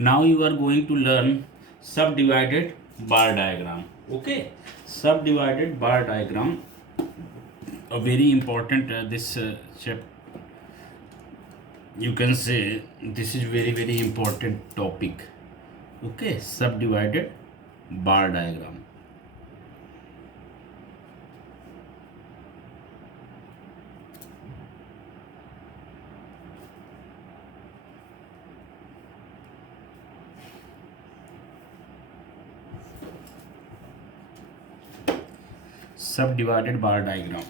Now you are going to learn subdivided bar diagram. Okay, subdivided bar diagram, a very important this chapter, you can say this is very important topic. Okay, subdivided bar diagram. Subdivided bar diagram.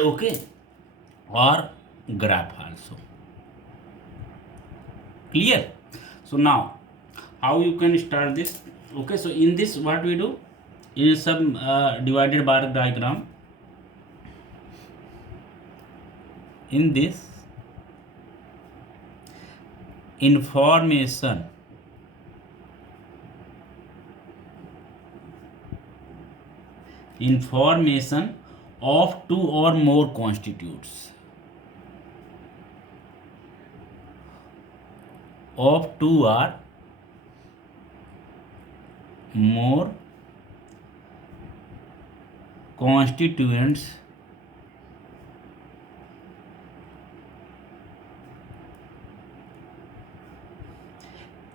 Okay, or graph also. Clear? So now how you can start this? Okay, so in this what we do in some divided bar diagram, in this information of two or more constitutes of two or more constituents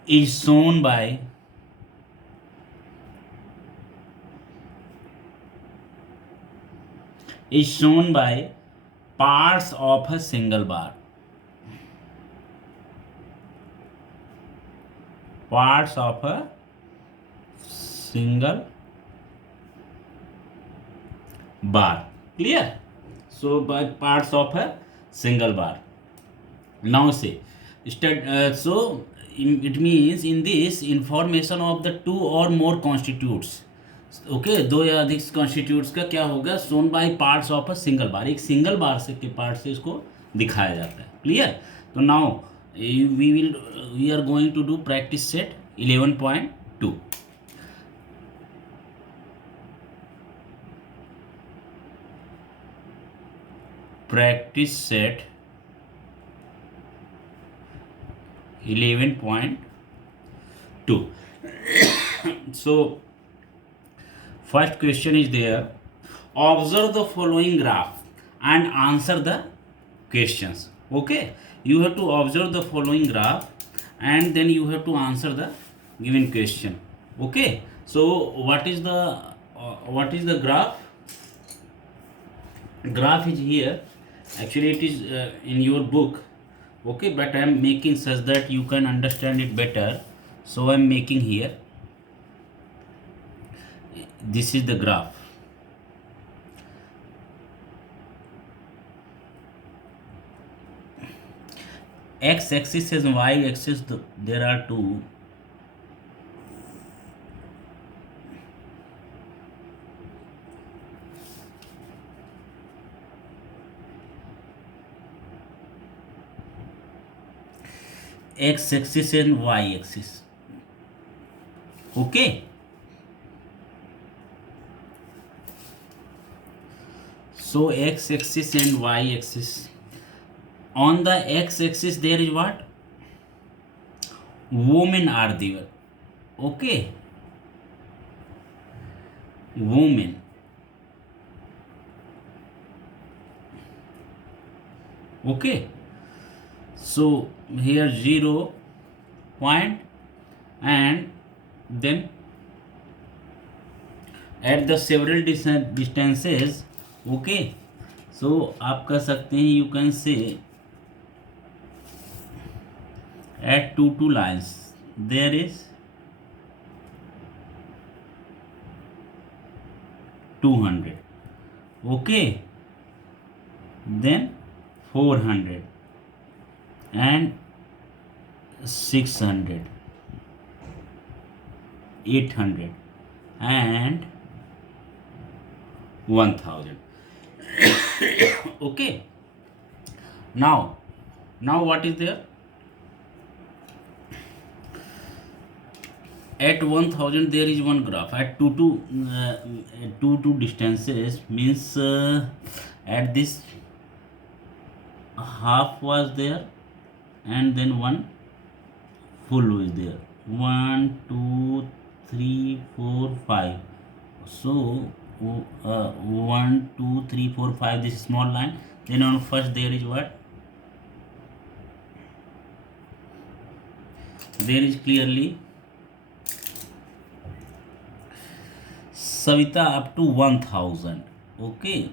is shown by parts of a single bar. Parts of a single bar. Clear? So by parts of a single bar. Now say, it means in this information of the two or more constitutes. Okay, दो या अधिक constitutes का क्या होगा, shown by parts of a single bar, एक single बार से के part से इसको दिखाया जाता है. क्लियर? तो now we are going to do practice set 11.2. Practice set 11.2. So first question is there. Observe the following graph and answer the questions. Okay, you have to observe the following graph and then you have to answer the given question. Okay, so what is the graph? Graph is here. Actually it is in your book. Okay, but I am making such that you can understand it better, so I am making here. This is the graph. X axis and y axis, there are two. X axis and y axis. Okay, so x axis and y axis. On the x axis there is what? Women are there. Okay, women. Okay, so here 0 point and then at the several distances. Okay, so आप कह सकते हैं, you can say at two lines there is 200. Okay, then 400 and 600. 800 and 1000. Okay, now what is there? At 1000 there is one graph. At two distances means at this half was there and then one full is there. 1 2 3 4 5. So 1 2 3 4 5, this small line. Then on first there is what? There is clearly Savita up to 1000. Okay,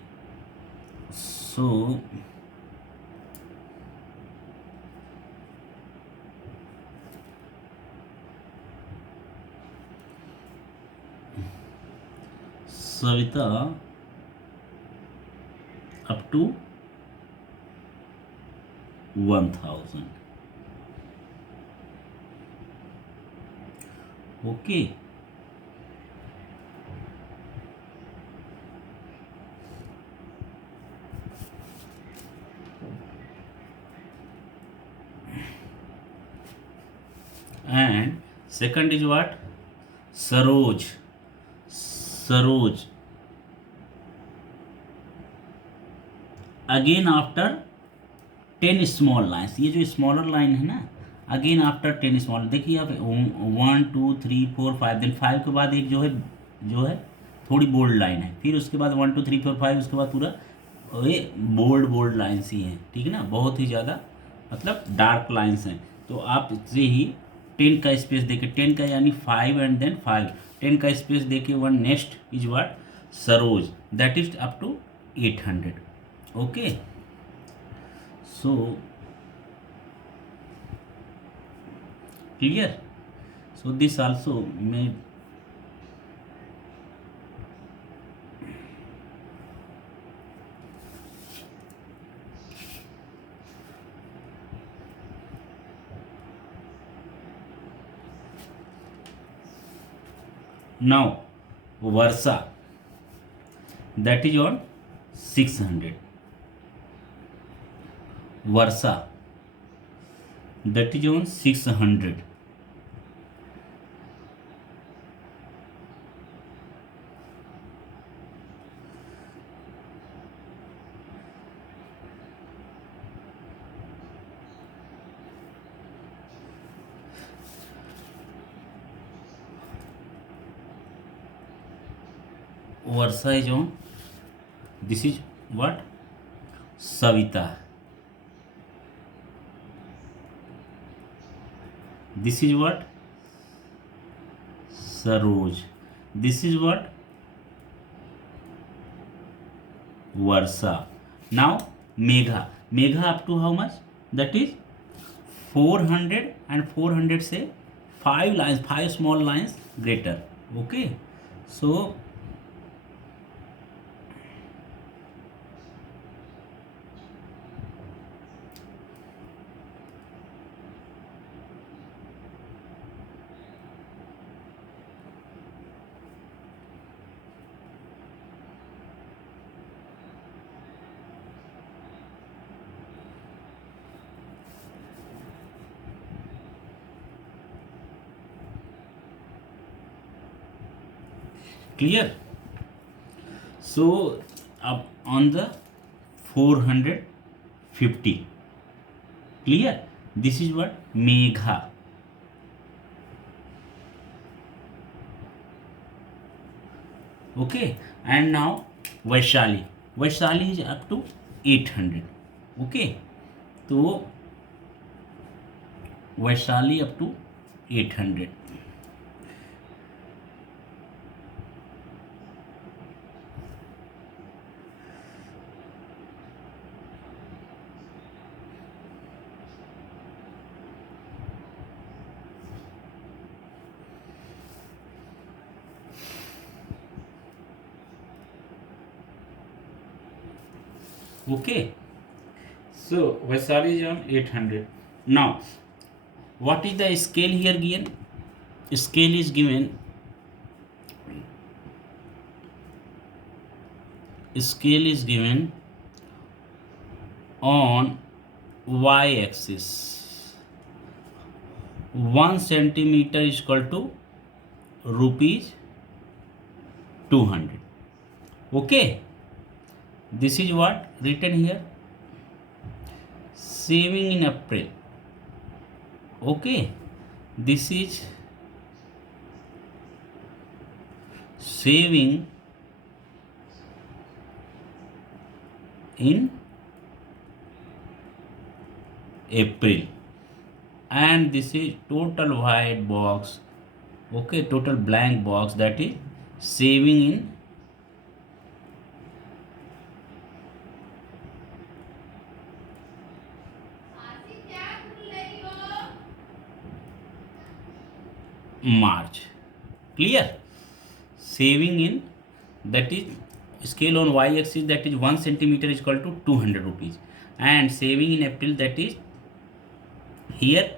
so Savita up to 1000. Okay, and second is what? Saroj again after 10 small lines. ये जो smaller line है ना, again after 10 small. देखिए आप 1 2 3 4 5, then 5 के बाद एक जो है थोड़ी बोल्ड लाइन है. फिर उसके बाद 1 2 3 4 5, उसके बाद पूरा ये बोल्ड लाइन्स ही हैं. ठीक है ना, बहुत ही ज़्यादा मतलब डार्क लाइन्स हैं. तो आप इससे ही 10 का स्पेस देके, 10 का यानी 5 एंड देन 5, 10 का स्पेस देके one next is what? Saroj, that is up to 800. Okay, so clear. So this also may now Varsa, that is on 600. Varsa, that is on 600. Varsa is on, this is what? Savita. This is what? Saroj. This is what? Varsa. Now Megha. Megha up to how much? That is 400, and 400 say 5 lines, 5 small lines greater. Okay, so clear. So up on the 450, clear. This is what? Megha. Okay, and now Vaishali. Vaishali is up to 800. Okay, so Vaishali up to 800. Okay, so Vaishali is on 800. Now what is the scale here given? Scale is given scale is given on y axis. 1 centimeter is equal to rupees 200. Okay, this is what written here, saving in April. Okay, this is saving in April, and this is total white box. Okay, total blank box, that is saving in March. Clear? Saving in, that is scale on y axis, that is 1 centimeter is equal to 200 rupees, and saving in April, that is here,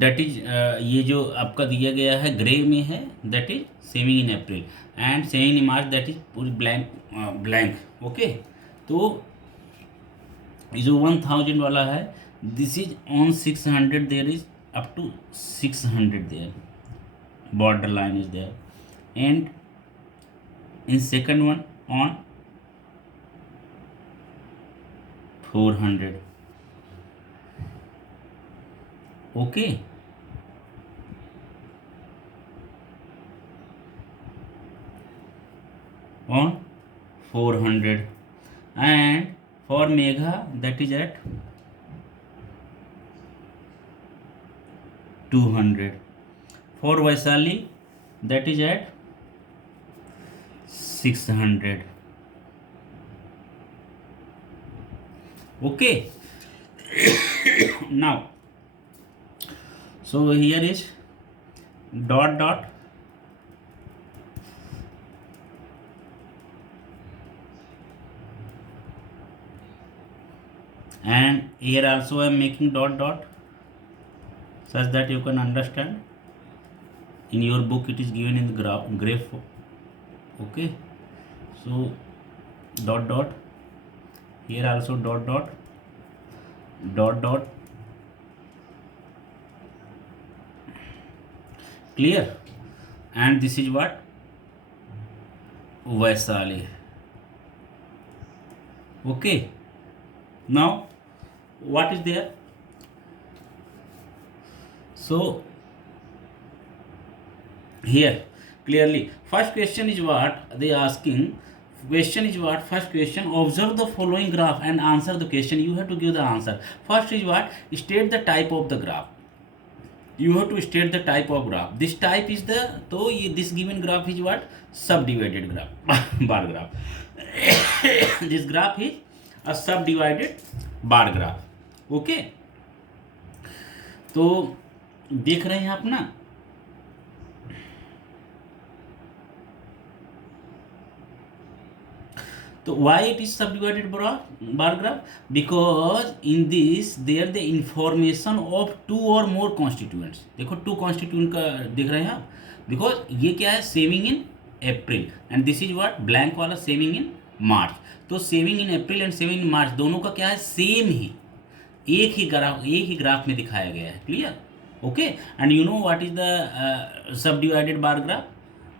that is ये जो आपका दिया गया है grey में है, that is saving in April, and saving in March, that is पूरी blank. Okay, तो ये जो 1000 वाला है, this is on 600, there is up to 600 there, border line is there, and in second one on 400. Okay, on 400, and for Megha, that is at 200. For Vaisali, that is at 600. Okay. Now, so here is dot dot, and here also I am making dot dot, such that you can understand. In your book it is given in the graph. Okay, so dot dot, here also dot dot, dot dot. Clear? And this is what? Vaisali. Okay, now what is there? So here clearly first question is what they asking. Question is what? First question, observe the following graph and answer the question. You have to give the answer. First is what? State the type of the graph. You have to state the type of graph. This type is the, so this given graph is what? Subdivided graph, bar graph. This graph is a subdivided bar graph. Okay, तो देख रहे हैं आप ना, तो why it is subdivided bar graph? Because in this there the information of two or more constituents. देखो two constituent का देख रहे हैं आप, because ये क्या है? Saving in April, and this is what? Blank वाला सेविंग इन मार्च. तो saving in April and saving in March दोनों का क्या है? सेम ही, एक ही ग्राफ में दिखाया गया है. Clear? Okay, and you know what is the subdivided bar graph?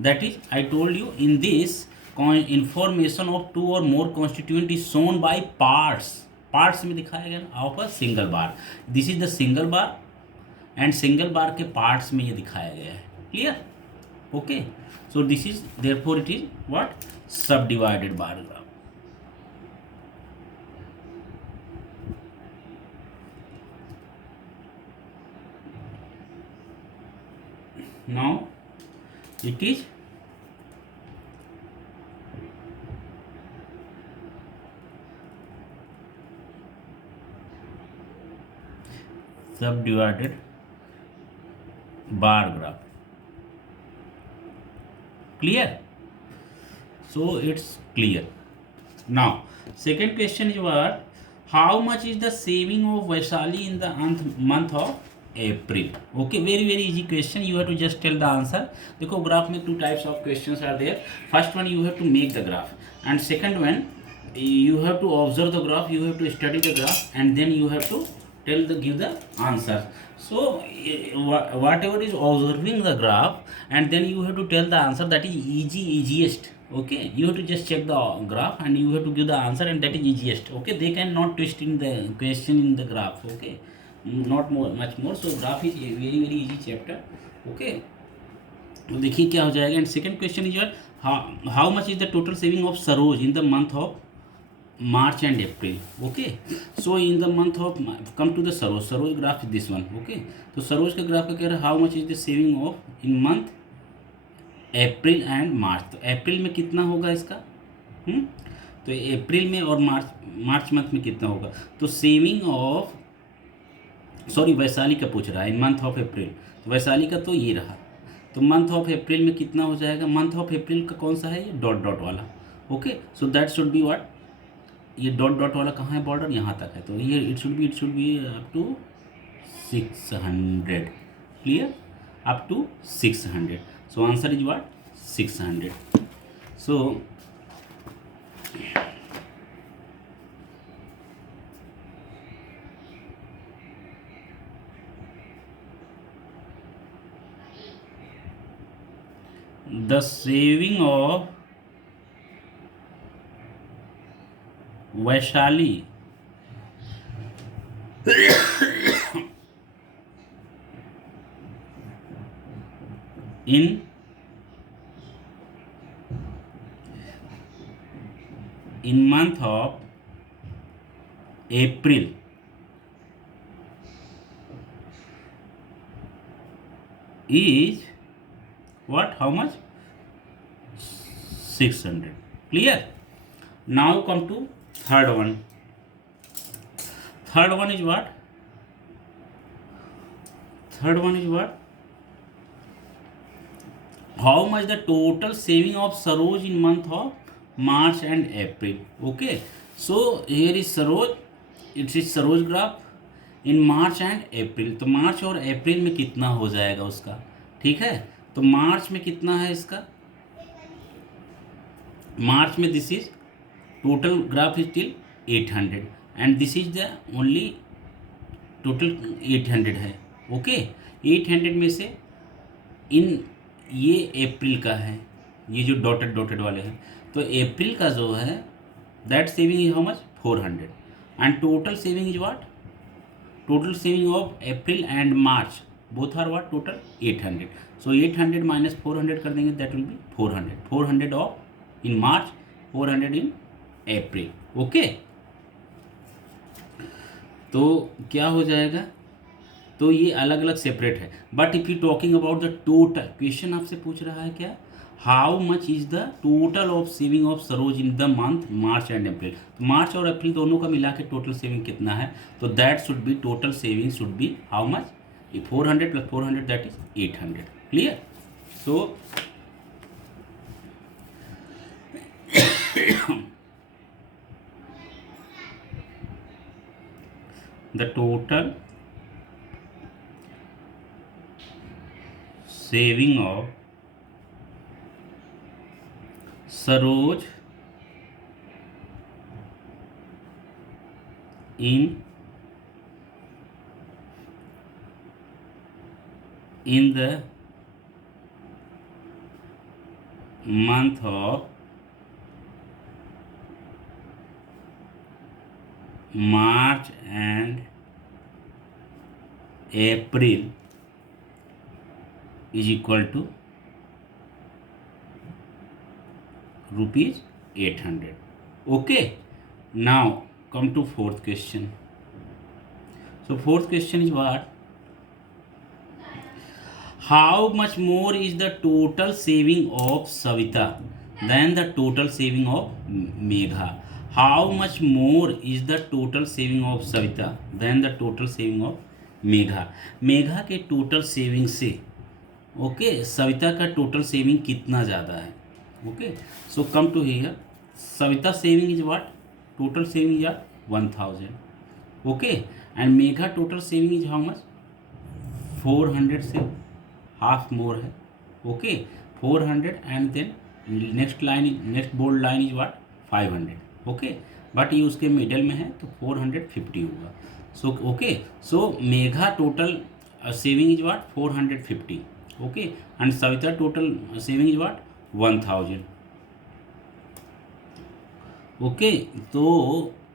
That is, I told you, in this information of two or more constituent is shown by parts में दिखाया गया of a single bar. This is the single bar, and single bar के parts में ये दिखाया गया है. Clear? Okay, so this is therefore it is what? Subdivided bar graph. Now it is subdivided bar graph. Clear? So it's clear. Now second question is what? How much is the saving of Vaishali in the month of April. Okay, very very easy question. You have to just tell the answer. देखो graph में two types of questions are there. First one you have to make the graph, and second one you have to observe the graph, you have to study the graph, and then you have to give the answer. So whatever is observing the graph, and then you have to tell the answer, that is easiest. Okay, you have to just check the graph and you have to give the answer, and that is easiest. Okay, they cannot twist in the question in the graph. Okay, not more much more. So graph is a very very easy chapter. Okay, तो देखिए क्या हो जाएगा. And second question is how much is the total saving of Saroj in the month of March and April. Okay, so in the month of, come to the Saroj graph is this one. Okay, तो सरोज का graph का कह रहा है how much is the saving of in month April and March. तो April में कितना होगा इसका, तो अप्रैल में और मार्च मंथ में कितना होगा. तो सेविंग ऑफ, सॉरी वैशाली का पूछ रहा है, इन मंथ ऑफ अप्रैल. तो वैशाली का तो ये रहा. तो मंथ ऑफ अप्रैल में कितना हो जाएगा. मंथ ऑफ अप्रैल का कौन सा है, ये डॉट डॉट वाला. Okay, so that should be what, ये डॉट डॉट वाला कहाँ है, बॉर्डर यहाँ तक है. तो ये it should be up to 600. Clear, up to 600. So answer is what, 600. So the saving of Vaishali in month of April is what, how much, 600. Clear. Now come to third one. Third one is what, how much the total saving of Saroj in month of March and April. Okay, so here is Saroj, it is Saroj graph in March and April. तो मार्च और अप्रैल में कितना हो जाएगा उसका, ठीक है. तो मार्च में कितना है इसका, मार्च में this is total graph is till 800, and this is the only total 800 है. ओके, 800 में से इन ये अप्रैल का है, ये जो डॉटेड वाले हैं. तो अप्रैल का जो है that saving is how much, 400, and total saving is what, total saving of April and March both are what, total 800. So 800 minus 400 कर देंगे, that will be 400 of in March, 400 in April. Okay, तो क्या हो जाएगा, तो ये अलग अलग सेपरेट है. But if you talking about the total, question आपसे पूछ रहा है क्या, how much is the total of saving of Saroj in the month March and April. तो मार्च और अप्रैल दोनों का मिला के टोटल सेविंग कितना है. तो that should B, total saving should be how much, 400 plus 400 that is 800. Clear. So the total saving of Saroj in the month of March and April is equal to rupees 800. Okay, now come to fourth question. So fourth question is what, how much more is the total saving of Savita than the total saving of Megha. How much more is the total saving of Savita than the total saving of Megha. Megha के total saving से okay Savita का total saving कितना ज़्यादा है. Okay, so come to here, Savita saving is what, total saving is 1000. Okay, and Megha total saving is how much, 400 से half more है, okay 400 and then next line, next bold line is what 500, okay but ये उसके middle में है तो 450 होगा। So okay, so Megha total saving is what 450, okay and Savita total saving is what 1000, okay. तो